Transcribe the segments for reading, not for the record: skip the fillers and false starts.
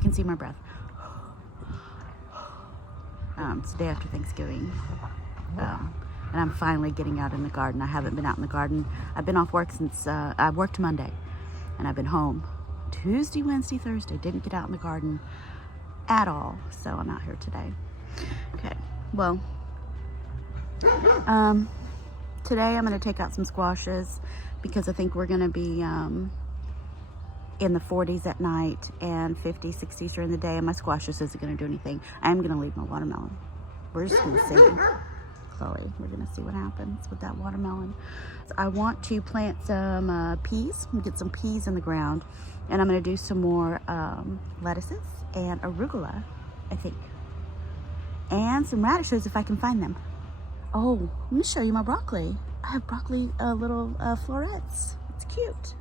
can see my breath. It's the day after Thanksgiving. And I'm finally getting out in the garden. I haven't been out in the garden. I've been off work since, I worked Monday. And I've been home Tuesday, Wednesday, Thursday. Didn't get out in the garden at all. So I'm out here today. Okay, well, today I'm going to take out some squashes because I think we're going to be in the 40s at night and 50s, 60s during the day, and my squashes isn't going to do anything. I am going to leave my watermelon. We're just going to see. Chloe, we're going to see what happens with that watermelon. So I want to plant some peas, get some peas in the ground, and I'm going to do some more lettuces and arugula, I think, and some radishes if I can find them. Oh, let me show you my broccoli. I have broccoli little florets. It's cute.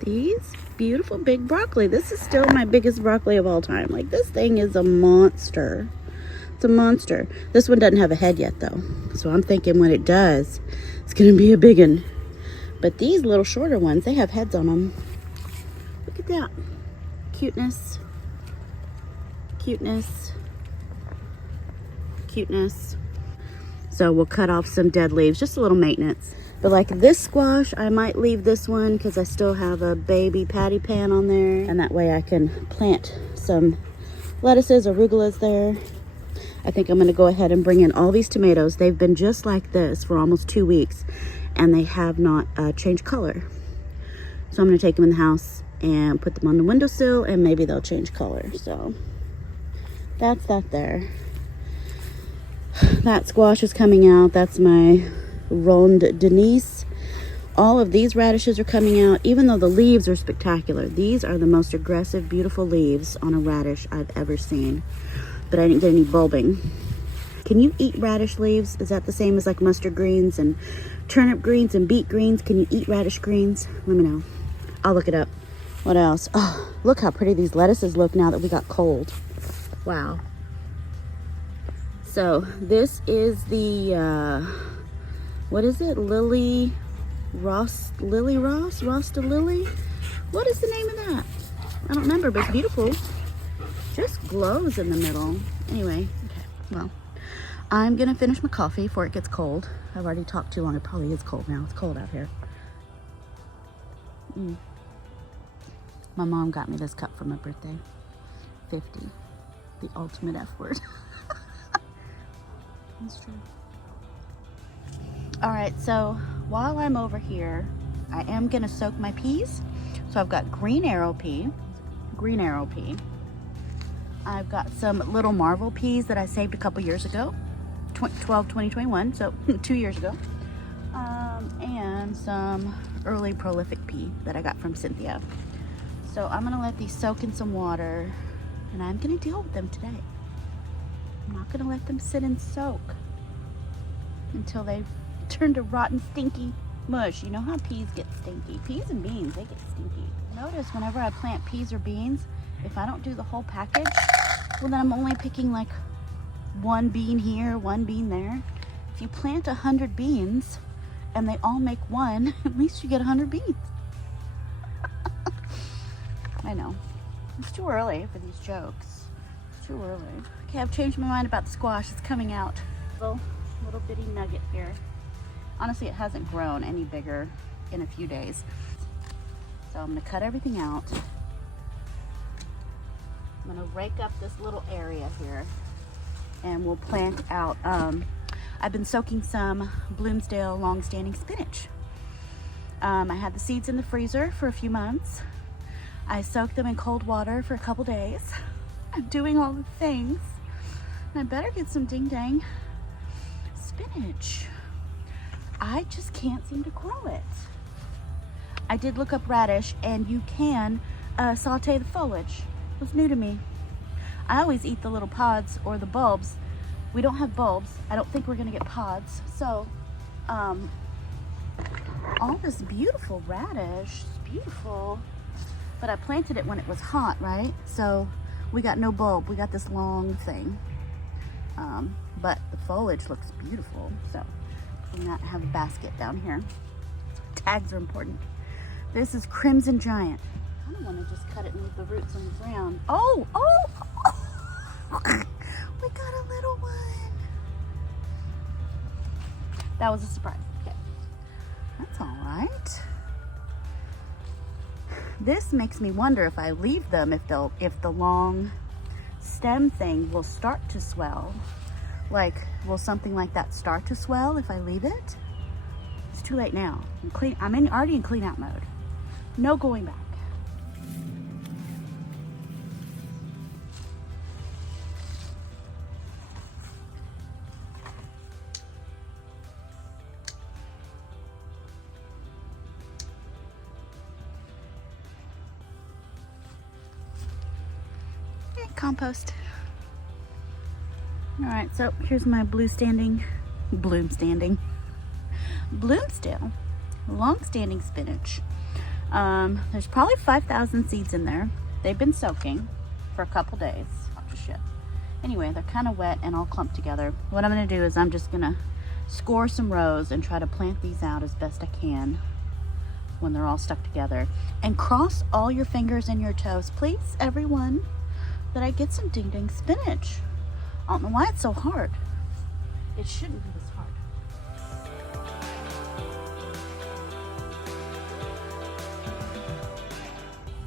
These beautiful big broccoli. This is still my biggest broccoli of all time. Like, this thing is a monster. It's a monster. This one doesn't have a head yet though. So I'm thinking when it does, it's gonna be a big one. But these little shorter ones, they have heads on them. Look at that. Cuteness. Cuteness. Cuteness. So we'll cut off some dead leaves, just a little maintenance. But like this squash, I might leave this one because I still have a baby patty pan on there. And that way I can plant some lettuces, arugulas there. I think I'm gonna go ahead and bring in all these tomatoes. They've been just like this for almost 2 weeks and they have not changed color. So I'm gonna take them in the house and put them on the windowsill and maybe they'll change color. So that's that there. That squash is coming out. That's my Ronde Denise. All of these radishes are coming out, even though the leaves are spectacular. These are the most aggressive, beautiful leaves on a radish I've ever seen. But I didn't get any bulbing. Can you eat radish leaves? Is that the same as like mustard greens and turnip greens and beet greens? Can you eat radish greens? Let me know. I'll look it up. What else? Oh, look how pretty these lettuces look now that we got cold. Wow. So this is the, what is it? Lily Ross? What is the name of that? I don't remember, but it's beautiful. Just glows in the middle. Anyway, okay, well, I'm gonna finish my coffee before it gets cold. I've already talked too long. It probably is cold now. It's cold out here. My mom got me this cup for my birthday. 50. The ultimate F word. That's true. All right, so while I'm over here, I am gonna soak my peas. So I've got green arrow pea. I've got some little marvel peas that I saved a couple years ago, 2021, so 2 years ago. And some early prolific pea that I got from Cynthia. So I'm gonna let these soak in some water and I'm gonna deal with them today. I'm not gonna let them sit and soak until they've turned to rotten, stinky mush. You know how peas get stinky. Peas and beans, they get stinky. Notice whenever I plant peas or beans, if I don't do the whole package, well then I'm only picking like one bean here, one bean there. If you plant 100 beans and they all make one, at least you get 100 beans. I know. It's too early for these jokes. It's too early. Okay, I've changed my mind about the squash. It's coming out. Little bitty nugget here. Honestly, it hasn't grown any bigger in a few days. So I'm gonna cut everything out. I'm gonna rake up this little area here and we'll plant out. I've been soaking some Bloomsdale long-standing spinach. I had the seeds in the freezer for a few months. I soaked them in cold water for a couple days. I'm doing all the things. And I better get some ding-dang spinach. I just can't seem to grow it. I did look up radish and you can saute the foliage. It was new to me. I always eat the little pods or the bulbs. We don't have bulbs. I don't think we're gonna get pods. So all this beautiful radish, it's beautiful. But I planted it when it was hot, right? So we got no bulb. We got this long thing. But the foliage looks beautiful. So I'm gonna have a basket down here. Tags are important. This is Crimson Giant. I don't want to just cut it and leave the roots on the ground. Oh, oh, oh. We got a little one. That was a surprise. Okay, that's all right. This makes me wonder if I leave them, if the long stem thing will start to swell. Like, will something like that start to swell if I leave it? It's too late now. I'm already in clean out mode. No going back. Compost. All right, so here's my bloom-standing, long-standing spinach. There's probably 5,000 seeds in there. They've been soaking for a couple days. Oh, shit. Anyway, they're kind of wet and all clumped together. What I'm gonna do is I'm just gonna score some rows and try to plant these out as best I can when they're all stuck together. And cross all your fingers and your toes, please, everyone, that I get some ding-ding spinach. I don't know why it's so hard. It shouldn't be this hard.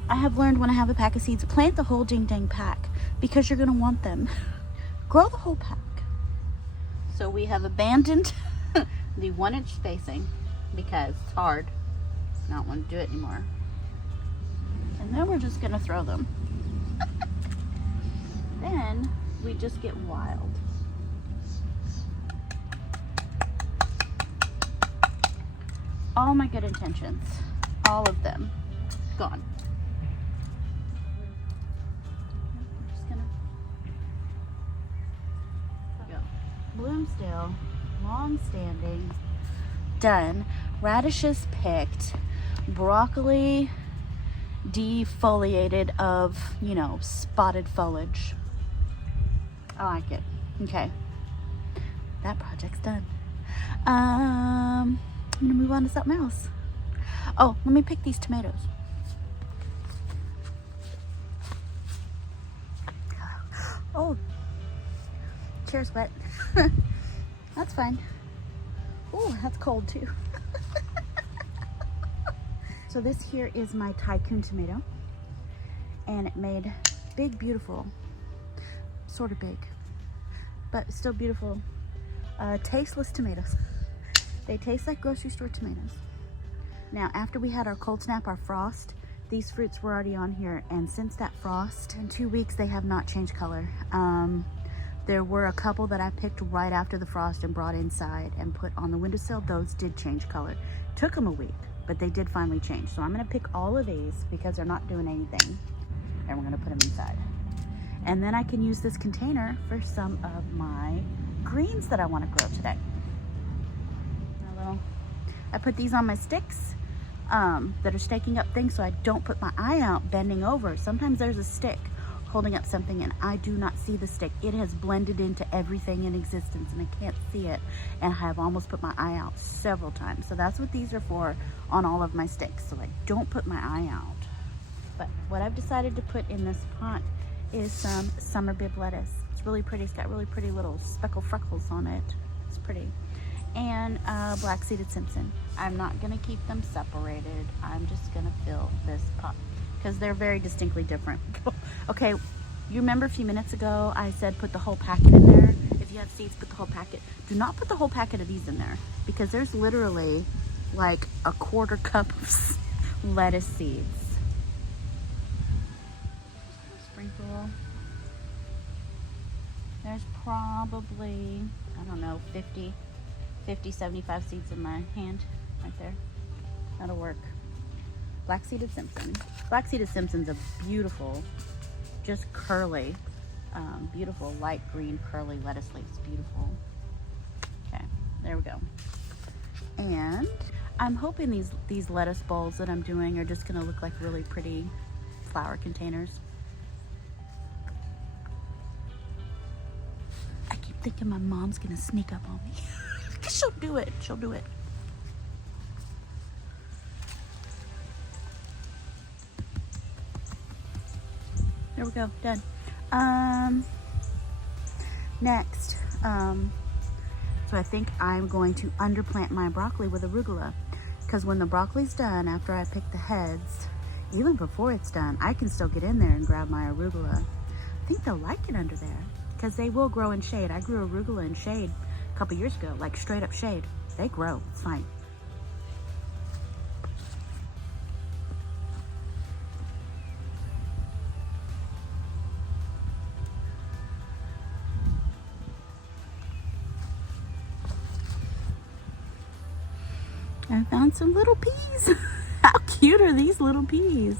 I have learned when I have a pack of seeds, plant the whole ding-dang pack because you're gonna want them. Grow the whole pack. So we have abandoned the 1-inch spacing because it's hard. I don't want to do it anymore. And then we're just gonna throw them. Then we just get wild. All my good intentions, all of them, gone. I'm just gonna go. Bloom still, long standing, done. Radishes picked, broccoli defoliated of, you know, spotted foliage. I like it. Okay, that project's done. I'm gonna move on to something else. Oh, let me pick these tomatoes. Oh, chair's wet. That's fine. Oh, that's cold too. So this here is my tycoon tomato, and it made big, beautiful, sort of big, but still beautiful, tasteless tomatoes. They taste like grocery store tomatoes. Now, after we had our cold snap, our frost, these fruits were already on here, and since that frost, in 2 weeks, they have not changed color. There were a couple that I picked right after the frost and brought inside and put on the windowsill. Those did change color. Took them a week, but they did finally change. So I'm gonna pick all of these because they're not doing anything, and we're gonna put them inside. And then I can use this container for some of my greens that I wanna grow today. I put these on my sticks that are staking up things so I don't put my eye out bending over. Sometimes there's a stick holding up something and I do not see the stick. It has blended into everything in existence and I can't see it, and I have almost put my eye out several times. So that's what these are for on all of my sticks, so I don't put my eye out. But what I've decided to put in this pot is some summer bib lettuce. It's really pretty. It's got really pretty little speckle freckles on it. It's pretty. And black-seeded Simpson. I'm not gonna keep them separated. I'm just gonna fill this pot because they're very distinctly different. Okay, you remember a few minutes ago I said put the whole packet in there? If you have seeds, put the whole packet. Do not put the whole packet of these in there because there's literally like a 1/4 cup of lettuce seeds. Sprinkle. There's probably, I don't know, 50, 75 seeds in my hand right there. That'll work. Black-seeded Simpson. Black-seeded Simpson's a beautiful, just curly, beautiful light green curly lettuce leaves. Beautiful. Okay, there we go. And I'm hoping these lettuce bowls that I'm doing are just gonna look like really pretty flower containers. I keep thinking my mom's gonna sneak up on me. She'll do it. She'll do it. There we go, done. Next, so I think I'm going to underplant my broccoli with arugula, because when the broccoli's done, after I pick the heads, even before it's done, I can still get in there and grab my arugula. I think they'll like it under there, because they will grow in shade. I grew arugula in shade a couple years ago, like straight up shade. They grow, it's fine. I found some little peas. How cute are these little peas?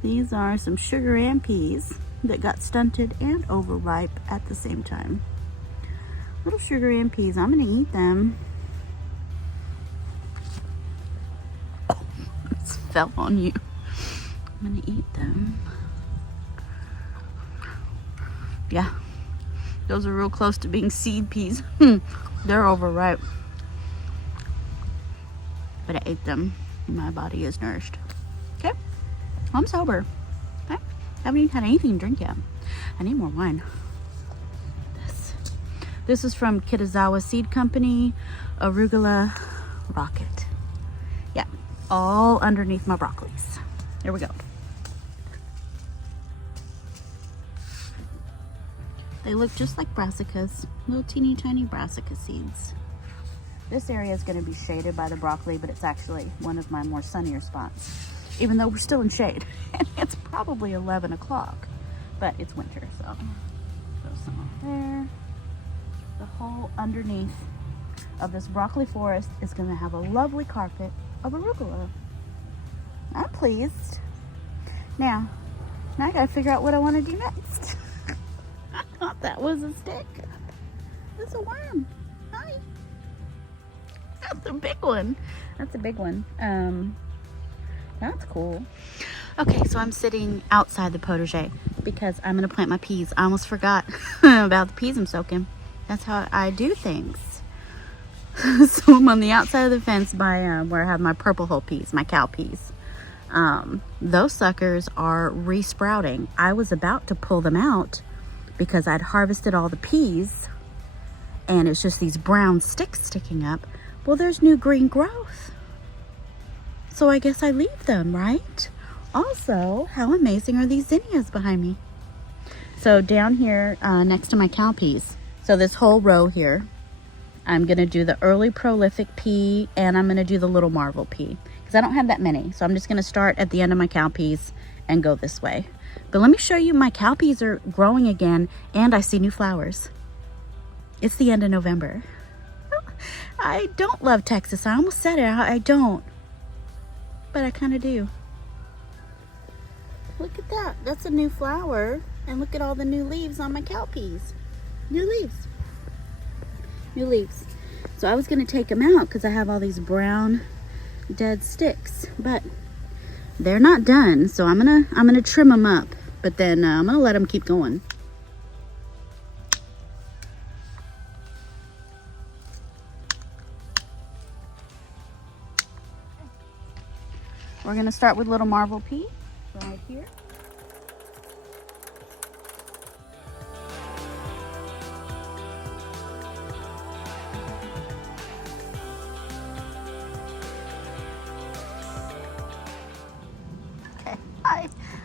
These are some sugar and peas that got stunted and overripe at the same time. Little sugar and peas. I'm gonna eat them. Oh, this fell on you. I'm gonna eat them. Yeah, those are real close to being seed peas. They're overripe. But I ate them. My body is nourished. Okay, I'm sober. Okay, haven't even had anything to drink yet. I need more wine. This is from Kitazawa Seed Company, Arugula Rocket. Yeah, all underneath my broccolis. Here we go. They look just like brassicas, little teeny tiny brassica seeds. This area is going to be shaded by the broccoli, but it's actually one of my more sunnier spots, even though we're still in shade. And it's probably 11 o'clock, but it's winter, so throw some up there. The whole underneath of this broccoli forest is going to have a lovely carpet of arugula. I'm pleased. Now I got to figure out what I want to do next. I thought that was a stick. It's a worm. Hi. That's a big one. That's a big one. That's cool. Okay, so I'm sitting outside the potager because I'm going to plant my peas. I almost forgot about the peas I'm soaking. That's how I do things. So I'm on the outside of the fence by where I have my purple hull peas, my cow peas. Those suckers are re-sprouting. I was about to pull them out because I'd harvested all the peas and it's just these brown sticks sticking up. Well, there's new green growth. So I guess I leave them, right? Also, how amazing are these zinnias behind me? So down here next to my cow peas, so this whole row here, I'm gonna do the early prolific pea and I'm gonna do the little marvel pea because I don't have that many. So I'm just gonna start at the end of my cow peas and go this way. But let me show you, my cow peas are growing again and I see new flowers. It's the end of November. I don't love Texas. I almost said it, I don't. But I kind of do. Look at that, that's a new flower. And look at all the new leaves on my cow peas. New leaves. New leaves. So I was gonna take them out because I have all these brown dead sticks, but they're not done. So I'm gonna trim them up, but then I'm gonna let them keep going. We're gonna start with little marvel pea right here.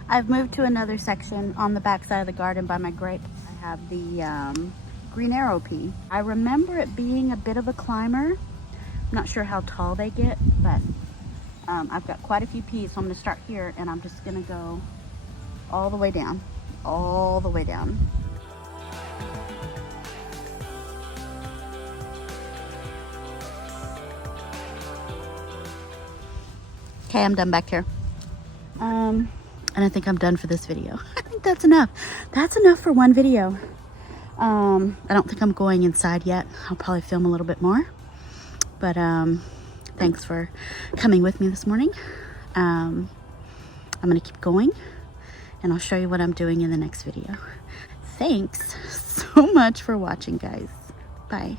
I've moved to another section on the back side of the garden by my grapes. I have the green arrow pea. I remember it being a bit of a climber. I'm not sure how tall they get, but I've got quite a few peas, so I'm gonna start here and I'm just gonna go all the way down, all the way down. Okay, I'm done back here. And I think I'm done for this video. I think that's enough. That's enough for one video. I don't think I'm going inside yet. I'll probably film a little bit more. But thanks for coming with me this morning. I'm gonna keep going and I'll show you what I'm doing in the next video. Thanks so much for watching, guys. Bye.